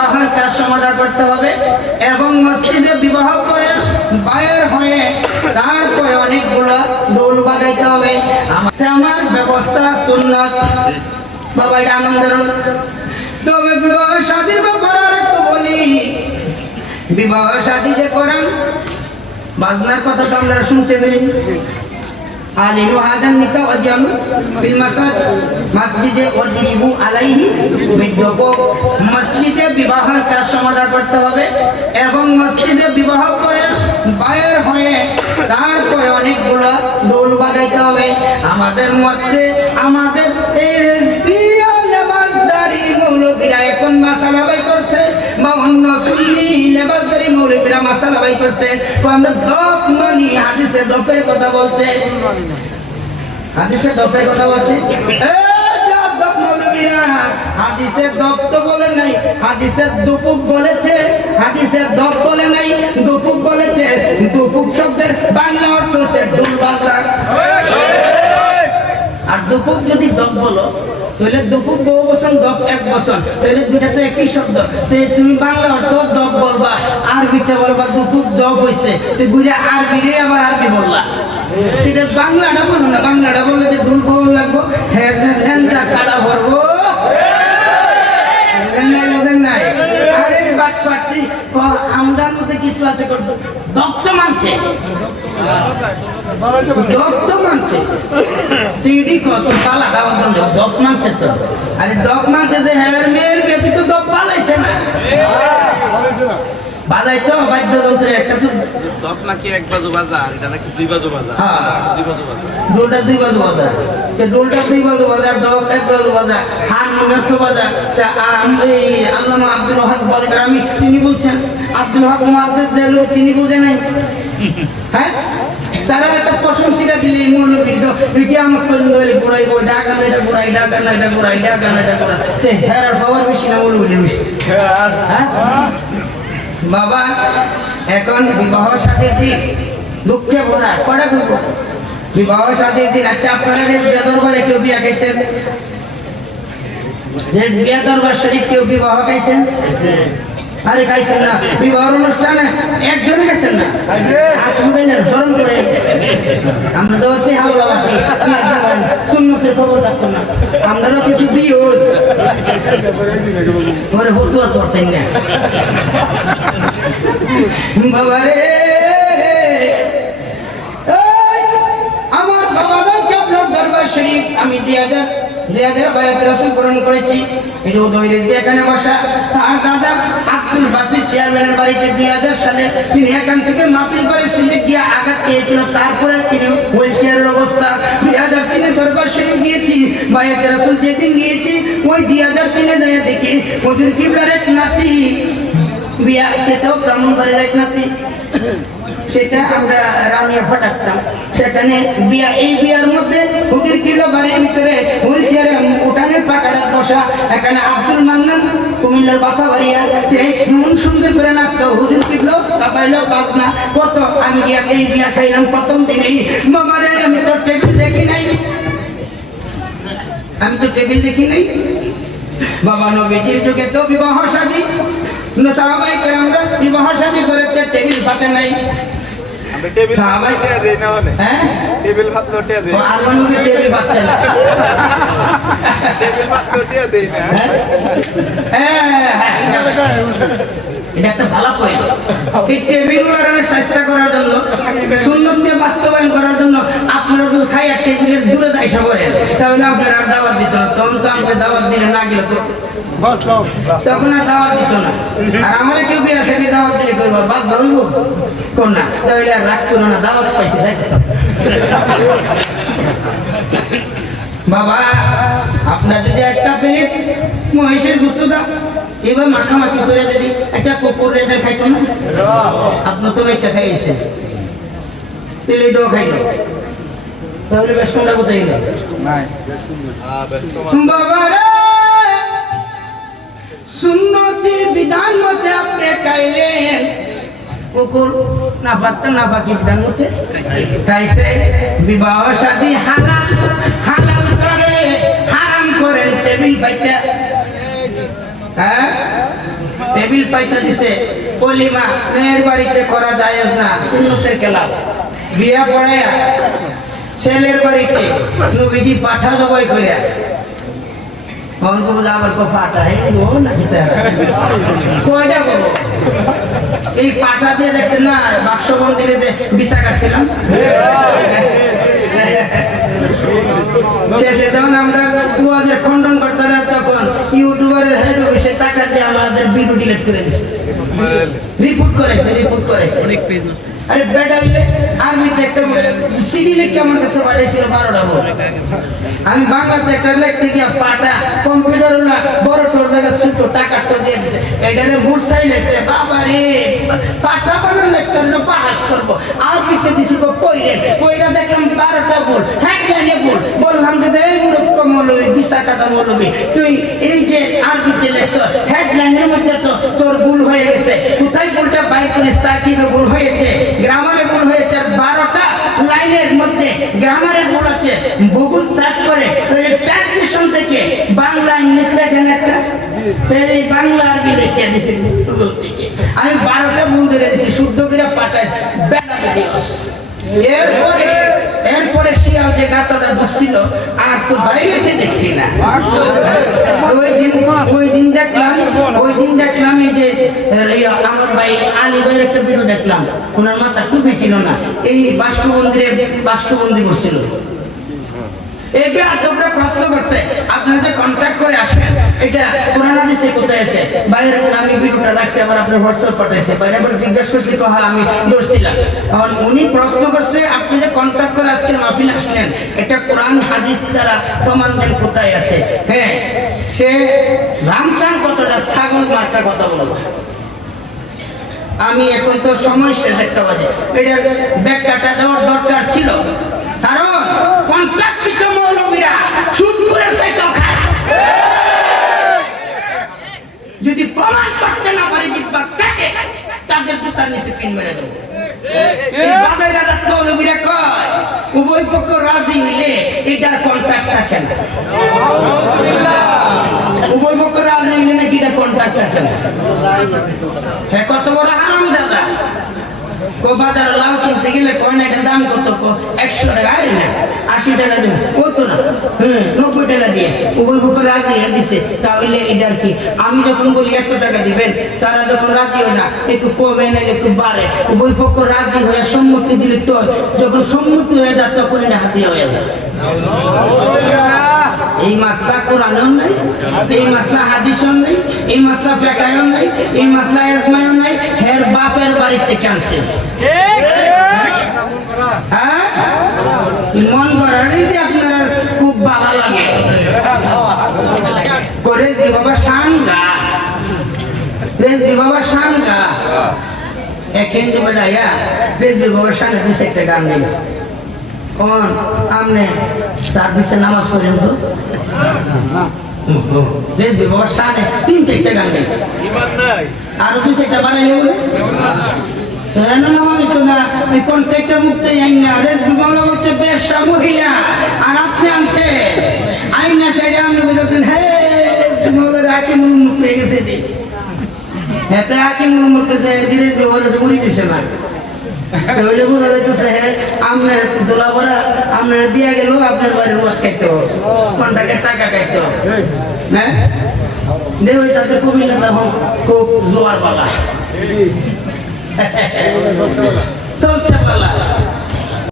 বিবাহের কাজ সমাধান করতে হবে এবং মসজিদে বিবাহ করে বাইরে হয়ে তারপরে অনেকগুলো দোল বাজাইতে হবে। আমার ব্যবস্থা সুন্নাত বাবা, এটা আনন্দের। তবে বিবাহ শাদীর ব্যাপারে একটু বলি, বিবাহ শাদী যে করেন বাজনার কথা তো আমরা শুনছেন। আলিনু হাদান মিতাওয়াজ্জান ফিল মসজিদে ওয়াজিবু আলাইহি বিদ্যক। মসজিদে বিবাহের কাজ সমাধান করতে হবে এবং মসজিদে বিবাহ করে বাইরে হয়ে তারপরে অনেকগুলো দোল বাজাইতে হবে। আমাদের মধ্যে আমাদের মৌলবীরা এখন মাসালা বাই করছে বা অন্য সুন্নি লেবাসদারি মৌলবীরা মাসালা বাই করছে। আমরা দপ মানি, হাদিসে দপের কথা বলছে, হাদিসে দপের কথা বলছে। হাদিসে দপ তো বলে নাই, হাদিসে দুপুক বলেছে, হাদিসে দপ বলে নাই, দুপুক বলেছে। দুপুক শব্দের বাংলা অর্থ হচ্ছে ডুল বাজা। আর দুপুক যদি দপ বলো তাহলে দুপুক বহু বছর, দপ এক বছর, তাহলে দুটা তো একই শব্দ। তুমি বাংলা অর্থ দপ বলবা, আরবিতে বলবা দুপুক দপ হয়েছে, তুই বুঝে আরবিরে আবার আরবি বললা। এটা বাংলাটা বলো না, বাংলাটা বললে যে ঢুল বহু লাগবো, ল্যাংটা কাটা ভরবো নাই। আরে বাট পাটি আমদার মধ্যে কিছু আছে, দপ্ত মানছে, দপ্ত মানছে, তিডি কত পালা খাওয়ার জন্য দপ মানছে। তো আরে দপ মানছে যে হ্যাঁ মেয়ের বেটি তো দপ পালাইছে না, বাজাই তো বাদ্যযন্ত্র একটা তো দপ নাকি এক বাজু বাজা, আর এটা নাকি দুই বাজু বাজা। হ্যাঁ, দুই বাজু বাজা, ডোলটা দুই বাজু বাজা, ডোলটা দুই বাজু বাজা, ডপ এক বাজু বাজা, হারমোনিয়াম তো বাজা। আল্লামা আব্দুল হক বলগ্রামী তিনি বলছেন, আব্দুল হক মুহাদ্দিস যে লোক তিনি বুঝে নাই। হ্যাঁ, তারা একটা প্রশংসিকা দিলে মৌলবীর তো কি আমার পর্যন্ত ঘুরাই বই ডাকা না, এটা ঘুরাই ডাকা না, এটা ঘুরাই ডাকা না, এটা ঘুরাই হেরার পাওয়ার বেশি না মৌলবীর বেশি। হ্যাঁ বাবা, এখন বিবাহ শাদীর দিন দুঃখে ভরা কড়া করবো। বিবাহ শাদীর দিন আচ্ছা আপনারা বিয়া দরবারে কেউ বিয়া খাইছেন? বিয়া দরবার শরীফ কেউ বিবাহ খাইছেন? আরে খাইছেন না? বিবাহের অনুষ্ঠানে একজনে গেছেন না? হাত মুখের স্মরণ করে আমরা দেওয়াতে হাওলা বাকি সুন্নতের খবর থাকতো না, আমরাও কিছু দিই ওরে হতো করতেন না। বাবারে আমার বাবাকে আপনার দরবার শরীফ আমি বায়াত রাসূল গ্রহণ করেছি। এই যে দৈরিক এখানে বসা তার দাদা আব্দুল বাসির চেয়ারম্যানের বাড়িতে 2000 সালে তিনি এখান থেকে মাপিল করে সিলেট গিয়ে আঘাত পেয়েছিল। তারপরে তিনি হুইল চেয়ারের অবস্থা 2003 দরবার শরীফ গিয়েছি। বায়াত রাসূল যেদিন গিয়েছি ওই 2003 যায় দেখি হুজুর কিবলার এক নাতি বিয়া, সেটাও ব্রাহ্মণবাড়ির এক নাতি, সেটা আমরা রানিয়া ফটাকতাম। সেখানে বিয়া, এই বিয়ার মধ্যে হুজুর কিলো বাড়ির ভিতরে হুইল চেয়ারে উঠানের পাকাটা বসা। এখানে আব্দুল মান্নান কুমিল্লার বাতাবাড়িয়া যে মন সুন্দর করে নাচতো, হুজুর কিলো কাপাইলো বাজনা কত। আমি গিয়া এই বিয়া খাইলাম প্রথম দিনেই। বাবারে আমি তো টেবিল দেখি নাই, আমি তো টেবিল দেখি নাই। বাবা নবীজির যুগে তো বিবাহ শাদী সাহাবায়ে কেরামরা বিবাহ শাদী করেছে, টেবিল পাতে নাই। সাহাবায়ে দেই না মানে হ্যাঁ টেবিল পাত লটে দেই, আর মানুষ টেবিল পাচ্ছে না, টেবিল পাত লটে দেই না। হ্যাঁ এটা একটা ভালো পয়েন্ট। এই টেবিল লাগানোর চেষ্টা করার জন্য, সুন্নাত দিয়ে বাস্তবায়ন করার জন্য আপনারা যদি খাইয়া টেবিলের দূরে যাইসা করেন তাহলে আপনারা আর দাওয়াত দিত না। তখন তো আপনার দাওয়াত দিলে না গেলে তো তখন আর দাওয়াত দিত না। আর আমারে কেউ বিয়ে আসে দাওয়াত দিলে কইবা বাদ ধরব কোন না, তাহলে আর রাগ করো না, দাওয়াত পাইছে দেখো। বাবা আপনার যদি একটা প্লেট মহিষের গোশত দাও এবার মাখামাখি করে যদি একটা কুকুর রেঁধে খাইতো না, আপনার তো একটা খাইয়েছেন, প্লেটও খাইল, তাহলে বেশ কোনটা কোথায় গেল? বাবা রে সুন্নতি বিধান মতে আপনি খাইলেন, কুকুর না পাকটা না পাকি বিধান মতে খাইছে। বিবাহ শাদী হালাল হালাল করে হারাম করেন টেবিল পাইতে। হ্যাঁ টেবিল পাইতে দিছে পলিমা মেয়ের বাড়িতে করা যায় না সুন্নতের খেলা বিয়া পড়ায়া ছেলের বাড়িতে নবীজি পাঠা জবাই করিয়া কখন কব আবার কো পাঠা এই ও নাকি কয়টা বলো এই পাঠা দিয়ে দেখছেন না বাক্স মন্দিরে যে বিচা কাটছিলাম শেষে যখন আমরা ওয়াজের খণ্ডন করতে না তখন ইউটিউবারের হেড অফিসে টাকা দিয়ে আমাদের ভিডিও ডিলিট করে দিছে রিপোর্ট করেছে আরে বেটা মিলে আরবিতে একটা সিডি লিখে আমার কাছে পাঠিয়েছিল 12টা বই আমি বাংলাতে একটা লিখতে গিয়া পাটা কম্পিউটার না বড় টোর জায়গা ছোট টাকা তো দিয়ে দিছে এটারে মুরসাই লেছে বাবা রে পাটা বানার লিখতে না বাহাস করবো আর পিছে দিছি গো কইরা দেখলাম 12টা বই হেডলাইনে বললাম যে এই মূর্খ মৌলবী বিশা কাটা মৌলবী তুই এই যে আরবিতে লেখছ হেডলাইনের মধ্যে তো তোর ভুল হয়ে গেছে কোথায় ভুলটা বাইর করিস তার কি ভুল হয়েছে গ্রামারে ভুল হয়েছে আর 12টা লাইনের মধ্যে গ্রামারের ভুল আছে গুগল সার্চ করে ট্রান্সলেশন থেকে বাংলা ইংলিশ লেখেন একটা এই বাংলা আরবি লিখে দিয়েছে গুগল থেকে আমি 12টা ভুল ধরে দিয়েছি শুদ্ধ করে পাঠাই বেটা দিওস এরপরে শিয়াল যে গাঁটাটা বসছিল আর তো বাইরেতে দেখছি না ওই দিন দেখলাম এই যে আমার ভাই আলী ভাইয়ের একটা ভিডিও দেখলাম ওনার মাথা টুপি ছিল না এই বাষ্পবন্দি করছিল তোমরা প্রশ্ন করছে আপনারা যে কন্ট্যাক্ট করে আসেন এটা কোরআন হাদিসে কোথায় আছে বাইরে আমি ভিডিওটা রাখছি আবার আপনার হোয়াটসঅ্যাপ পাঠাইছে বাইরে আবার জিজ্ঞাসা করছি হ্যাঁ আমি ধরছিলাম কারণ উনি প্রশ্ন করছে আপনি যে কন্ট্যাক্ট করে আজকের মাহফিল আসলেন এটা কোরআন হাদিস দ্বারা প্রমাণ দেন কোথায় আছে হ্যাঁ সে রামচান কতটা ছাগল মার্কা কথা বলবো আমি এখন তো সময় শেষ 1টা বাজে এটার ব্যাখ্যাটা দেওয়ার দরকার ছিল কারণ কন্ট্রাক্টিত মৌলবীরা শুট করে সাইকেল খায় যদি প্রমাণ করতে না পারে জিতবা কাকে তাদের জুতার নিচে পিন মেরে দেবো এই বাজার রাজার মৌলবীরা কয় উভয় পক্ষ রাজি হইলে এটার কন্ট্রাক্ট থাকে না উভয় পক্ষ রাজি হইলে নাকি এটা কন্ট্রাক্ট থাকে না হ্যাঁ কত বড় হারাম দাদা বাজারে লাউ কিনতে গেলে কয় না এটা দাম কত 100 টাকা আরে না 80 টাকা দেবো কত না 90 টাকা দিয়ে উভয় পক্ষ রাজি হয়ে দিছে তাহলে এটার কি আমি যখন বলি 100 টাকা দিবেন তারা যখন রাজি হয় না একটু কমে না একটু বাড়ে উভয় পক্ষ রাজি হয়ে সম্মতি দিলে তো যখন সম্মতি হয়ে যায় তখন এটা হাতে হয়ে যায় এই মাসলা কোরআনেও নাই এই মাসলা হাদিসেও নাই এই মাসলা ফিকহেও নাই এই মাসলা ইজমাও নাই হের বাপের বাড়িতে কানছে হ্যাঁ মন করার যদি আপনার খুব ভালো লাগে করে দি বাবা শানগা রেজ দি বাবা শানগা এখন তো বেটা রেজ দি বাবা শানে 2-1টা গান দিল কোন আমনে তার পিছে নামাজ পড়েন তো রেজ দি বাবা শানে 3-4টা গান গাইছে আরো 2-1টা বানাইলে বলে কন্ট্রাক্টটা মুক্তি আইনা রেজ দি বাবা হচ্ছে বেশা মহিলা আর আপনি আনছে আইনা সাইডে আপনি বলতেন হে রেজ দি বাবা রাকি মুখ হয়ে গেছে এতে আকি মুখ হয়েছে ধীরে ধীরে বলে উড়ি দিছে না তাহলে বোঝা যাইতেছে হ্যাঁ আপনার দোলা ভরা আপনার দিয়া গেল আপনার বাড়ির মাছ খাইতে কন্ট্রাক্টের টাকা খাইতে হ্যাঁ দে ওই তাতে কুমিল্লা তখন খুব জোয়ার পালা